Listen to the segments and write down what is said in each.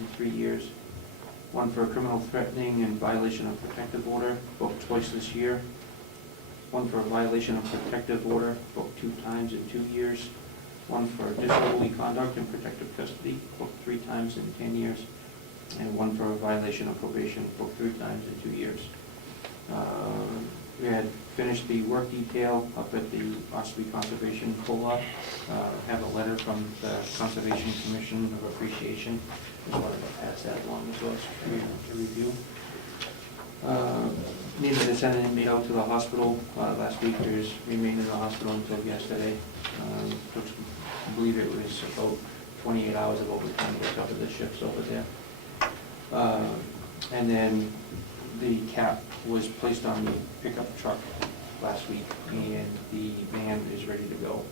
to 3 years. One for criminal threatening and violation of protective order, booked twice this year. One for violation of protective order, booked 2 times in 2 years. One for disorderly conduct and protective custody, booked 3 times in 10 years. And one for a violation of probation, booked 3 times in 2 years. We had finished the work detail up at the Ossipee Conservation Pull-Up. Have a letter from the Conservation Commission of appreciation. Just wanted to pass that along as well for you to review. Needed to send an email to the hospital last week. There's remained in the hospital until yesterday. I believe it was about 28 hours of overtime to cover the shifts over there. And then the cap was placed on the pickup truck last week, and the van is ready to go.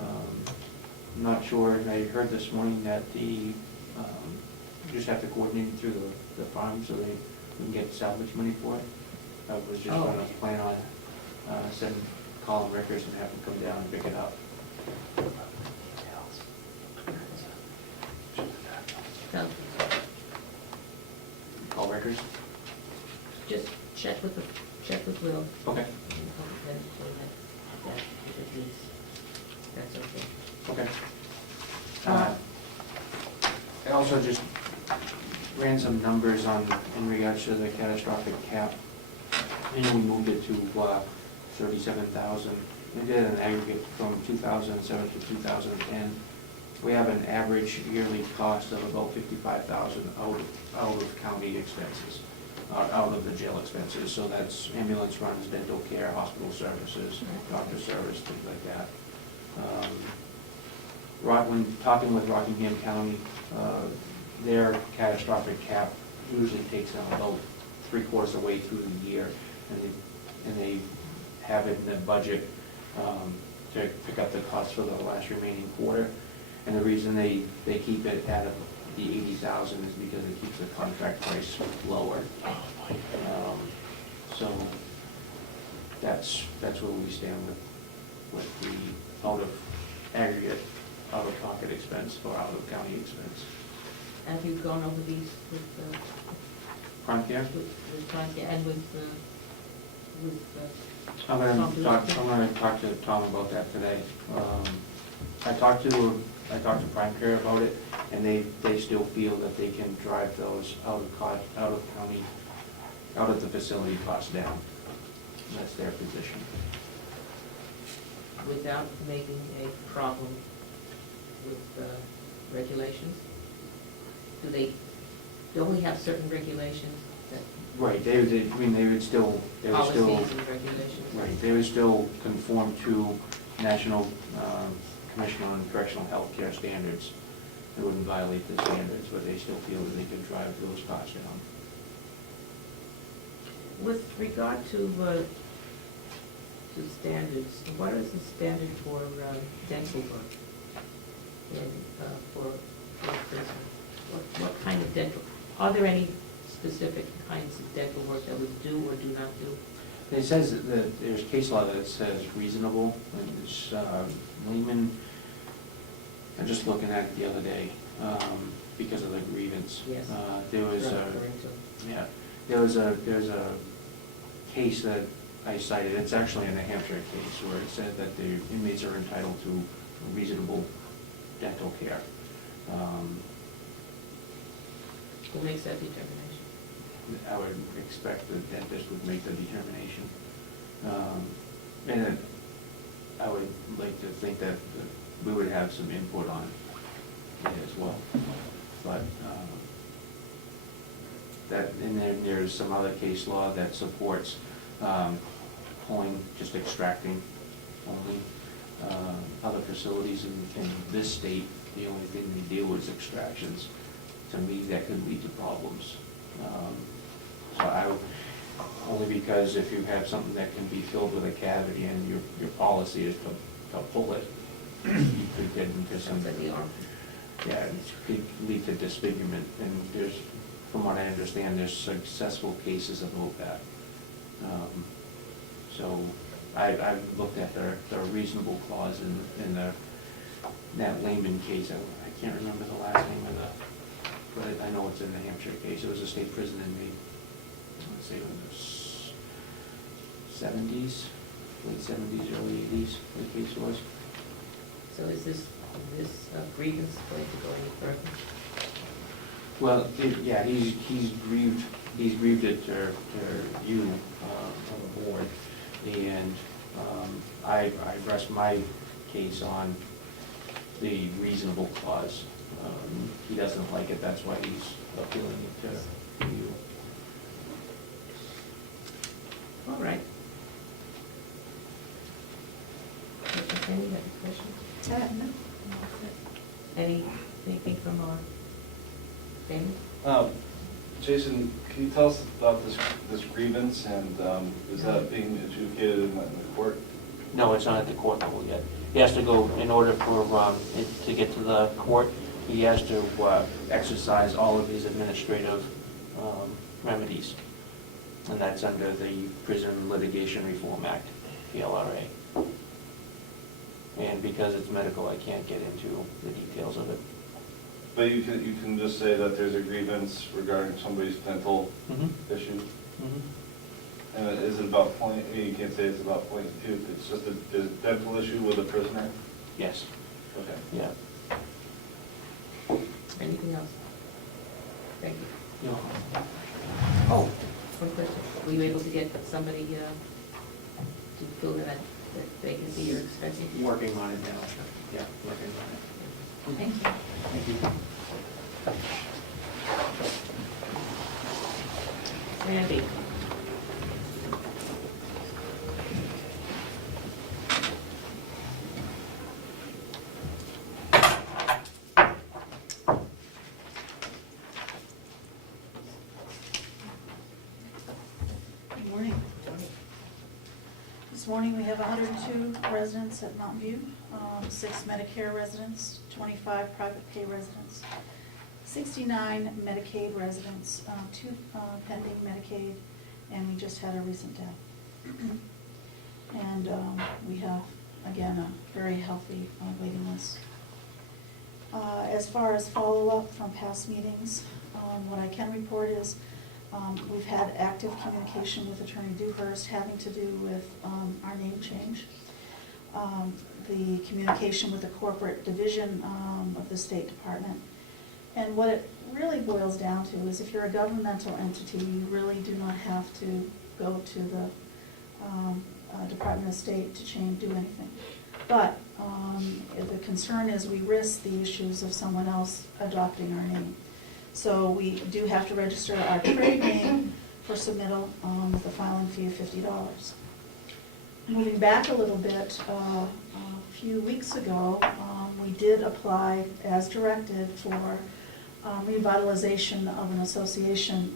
I'm not sure, I heard this morning that you just have to coordinate it through the farm so they can get salvage money for it. I was just going to plan on sending Colin Rickers and have him come down and pick it up. Call Rickers? Just check with Will. Okay. That's okay. Okay. I also just ran some numbers in regards to the catastrophic cap. I know we moved it to 37,000. We did an aggregate from 2007 to 2010. We have an average yearly cost of about 55,000 out of county expenses, out of the jail expenses. So that's ambulance runs, dental care, hospital services, doctor service, things like that. When talking with Rockingham County, their catastrophic cap usually takes them about 3/4 of the way through the year, and they have it in their budget to pick up the cost for the last remaining quarter. And the reason they keep it at the 80,000 is because it keeps the contract price lower. So that's where we stand with the aggregate out-of-pocket expense or out-of-county expense. Have you gone over these with Prime care? with Prime Care and with I'm going to talk to Tom about that today. I talked to Prime Care about it, and they still feel that they can drive those out of the facility costs down. That's their position. without making a problem with regulations? Don't we have certain regulations that? Right, they would still, Policies and regulations? right, they would still conform to National Commission on Correctional Health Care standards. They wouldn't violate the standards, but they still feel that they could drive those costs down. With regard to standards, what is the standard for dental work? And for prison? What kind of dental? Are there any specific kinds of dental work that we do or do not do? It says that there's case law that says reasonable, and it's Lehman. I'm just looking at it the other day because of the grievance. Yes. There was a case that I cited. It's actually a New Hampshire case where it said that the inmates are entitled to reasonable dental care. Who makes that determination? I would expect the dentist would make the determination. And I would like to think that we would have some input on it as well. But and then there's some other case law that supports pulling, just extracting only. Other facilities in this state, the only thing they deal with is extractions. To me, that could lead to problems. So I would, only because if you have something that can be filled with a cavity and your policy is to pull it, you could get into some, yeah, it could lead to disfigurement. And there's, from what I understand, there's successful cases about that. So I've looked at the reasonable clause in that Lehman case. I can't remember the last name of but I I know it's a New Hampshire case. It was a state prison inmate. Let's say it was 70s, late 70s, early 80s, the case was. So is this grievance going to go any further? Well, yeah, he's grieved it to you on the board, and I rest my case on the reasonable clause. He doesn't like it, that's why he's appealing it to you. All right. Any other questions? No. Anything from our family? Jason, can you tell us about this grievance, and is that being adjudicated in the court? No, it's not at the court level yet. He has to go, in order for it to get to the court, he has to exercise all of his administrative remedies. And that's under the Prison Litigation Reform Act, PLRA. And because it's medical, I can't get into the details of it. But you can just say that there's a grievance regarding somebody's dental issue? And is it about point, you can't say it's about point of tooth, it's just a dental issue with a prisoner? Yes. Okay. Yeah. Anything else? Thank you. No. Oh, one question. Were you able to get somebody to fill in that vacancy you're expecting? Working on it now. Yeah, working on it. Thank you. Thank you. Randy? Good morning. This morning, we have 102 residents at Mountain View, 6 Medicare residents, 25 private pay residents, 69 Medicaid residents, 2 pending Medicaid, and we just had a recent death. And we have, again, a very healthy waiting list. As far as follow-up from past meetings, what I can report is we've had active communication with Attorney Dewhurst having to do with our name change. The communication with the corporate division of the State Department. And what it really boils down to is if you're a governmental entity, you really do not have to go to the Department of State to do anything. But the concern is we risk the issues of someone else adopting our name. So we do have to register our trade name for submittal with a filing fee of $50. Moving back a little bit, a few weeks ago, we did apply as directed for revitalization of an association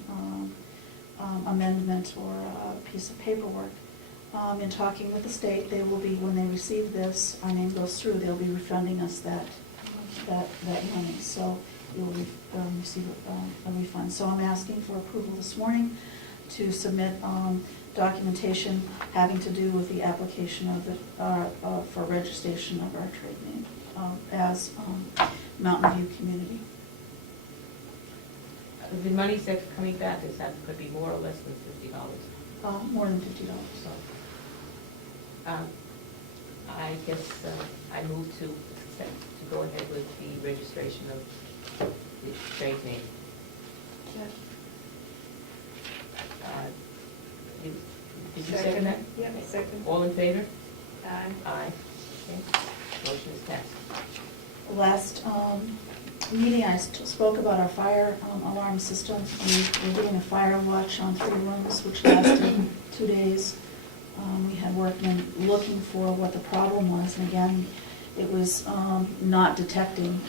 amendment or a piece of paperwork. In talking with the state, they will be, when they receive this, our name goes through, they'll be refunding us that money. So you'll receive a refund. So I'm asking for approval this morning to submit documentation having to do with the application of it for registration of our trade name as Mountain View Community. The money that's coming back, is that could be more or less than $50? More than $50. So, I guess I move to go ahead with the registration of the trade name. Did you second that? Yeah, second. All in favor? Aye. Aye. Okay. Motion is passed. Last meeting, I spoke about our fire alarm system. We're doing a fire watch on 3 rooms, which lasted 2 days. We had workmen looking for what the problem was, and again, it was not detecting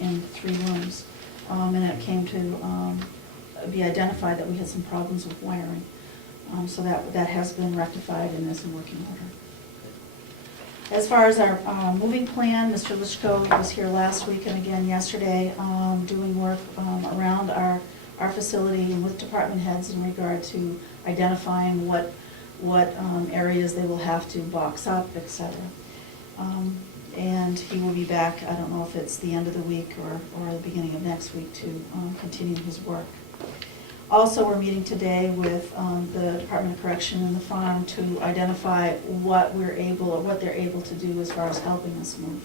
in 3 rooms. And it came to be identified that we had some problems with wiring. So that has been rectified and is in working order. As far as our moving plan, Mr. Lischko was here last week and again yesterday doing work around our facility and with department heads in regard to identifying what areas they will have to box up, etc. And he will be back, I don't know if it's the end of the week or the beginning of next week to continue his work. Also, we're meeting today with the Department of Correction and the farm to identify what they're able to do as far as helping us move.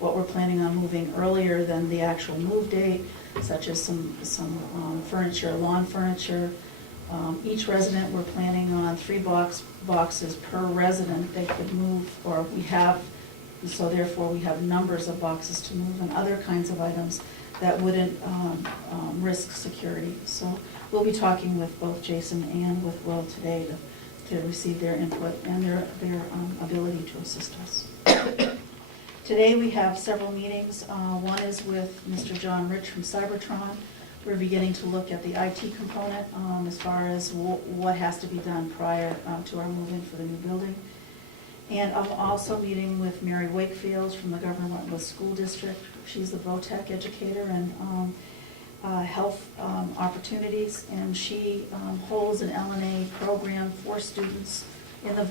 What we're planning on moving earlier than the actual move date, such as some furniture, lawn furniture. Each resident, we're planning on 3 boxes per resident they could move, or we have, so therefore we have numbers of boxes to move, and other kinds of items that wouldn't risk security. So we'll be talking with both Jason and with Will today to receive their input and their ability to assist us. Today we have several meetings. One is with Mr. John Rich from Cybertron. We're beginning to look at the IT component as far as what has to be done prior to our move-in for the new building. And I'm also meeting with Mary Wakefield from the Government School District. She's the VOTEC educator and health opportunities, and she holds an LNA program for students in the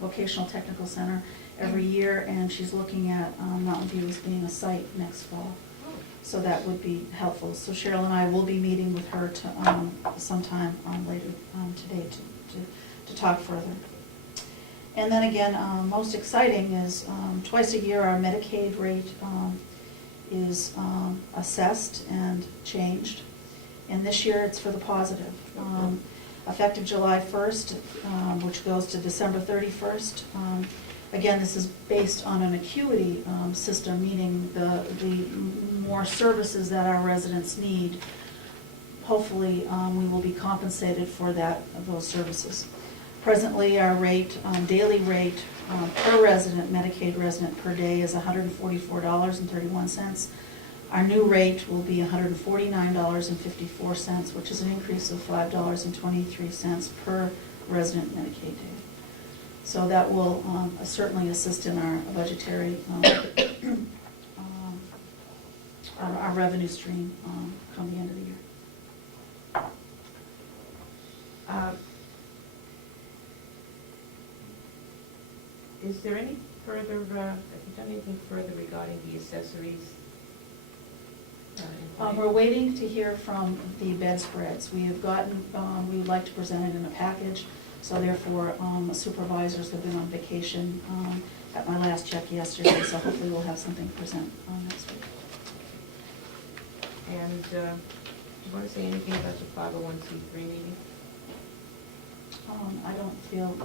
Vocational Technical Center every year, and she's looking at Mountain View as being a site next fall. So that would be helpful. So Cheryl and I will be meeting with her to sometime later today to talk further. And then again, most exciting is twice a year our Medicaid rate is assessed and changed. And this year it's for the positive. Effective July 1st, which goes to December 31st. Again, this is based on an acuity system, meaning the more services that our residents need, hopefully we will be compensated for those services. Presently, our rate, daily rate per resident, Medicaid resident per day is $144.31. Our new rate will be $149.54, which is an increase of $5.23 per resident Medicaid day. So that will certainly assist in our budgetary, our revenue stream come the end of the year. Is there any further, have you done anything further regarding the accessories? We're waiting to hear from the bedspreads. We have gotten, we would like to present it in a package, so therefore supervisors have been on vacation at my last check yesterday, so hopefully we'll have something to present next week. And do you want to say anything about the 501c3 meeting? I don't feel,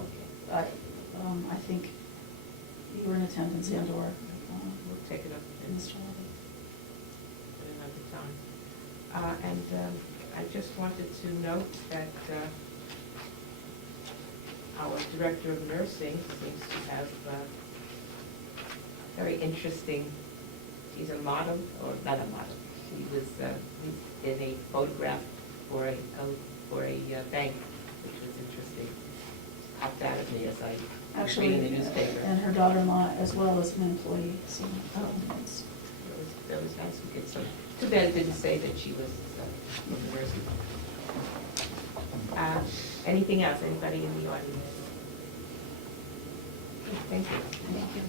I think you were in attendance and or We'll take it up in Mr. Levy. at another time. And I just wanted to note that our director of nursing seems to have very interesting, she's a model, or not a model, she was in a photograph for a bank, which was interesting. Popped out at me as I was reading the newspaper. And her daughter-in-law as well as an employee, so. It's, That was nice to get some. Too bad it didn't say that she was from Jersey. Anything else? Anybody in the audience? Thank you. Thank you.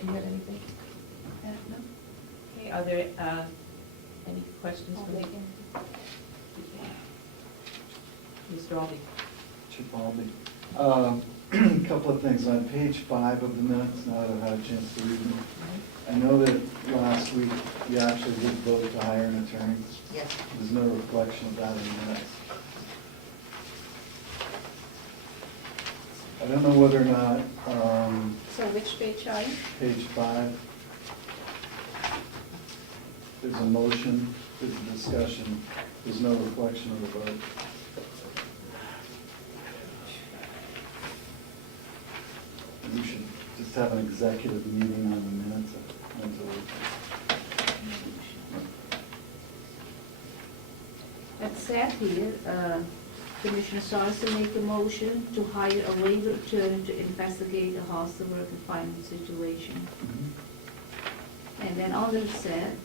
Do you have anything? No? Okay, are there any questions for me? Mr. Albee? Chip Albee. A couple of things. On page 5 of the minutes, now that I've had a chance to read them, I know that last week you actually did vote to hire an attorney. Yes. There's no reflection of that in the minutes. I don't know whether or not, So which page are you? page 5, there's a motion, there's a discussion, there's no reflection of the vote. We should just have an executive meeting on the minutes until. That's sad here. Commissioner Sarson make a motion to hire a labor attorney to investigate the hostile work environment situation. Mhm. And then others said,